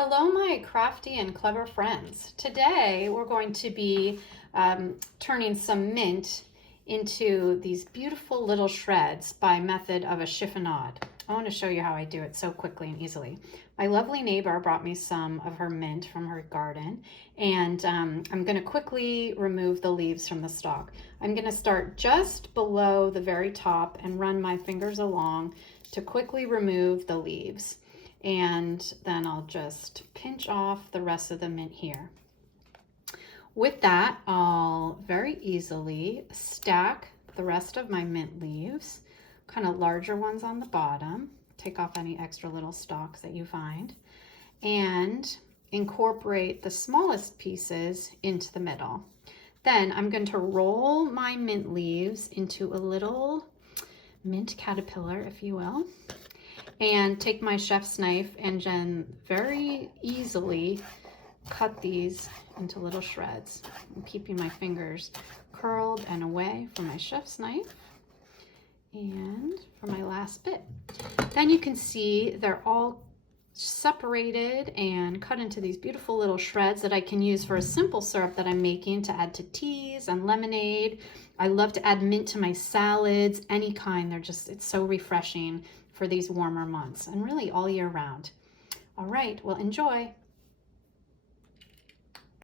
Hello, my crafty and clever friends. Today we're going to be turning some mint into these beautiful little shreds by method of a chiffonade. I want to show you how I do it so quickly and easily. My lovely neighbor brought me some of her mint from her garden, and I'm going to quickly remove the leaves from the stalk. I'm going to start just below the very top and run my fingers along to quickly remove the leaves. And then I'll just pinch off the rest of the mint here. With that, I'll very easily stack the rest of my mint leaves, kind of larger ones on the bottom. Take off any extra little stalks that you find, and incorporate the smallest pieces into the middle. Then I'm going to roll my mint leaves into a little mint caterpillar, if you will, and take my chef's knife and then very easily cut these into little shreds. I'm keeping my fingers curled and away from my chef's knife. And for my last bit, then you can see they're all separated and cut into these beautiful little shreds that I can use for a simple syrup that I'm making to add to teas and lemonade. I love to add mint to my salads, any kind. It's so refreshing for these warmer months and really all year round. All right, well, enjoy.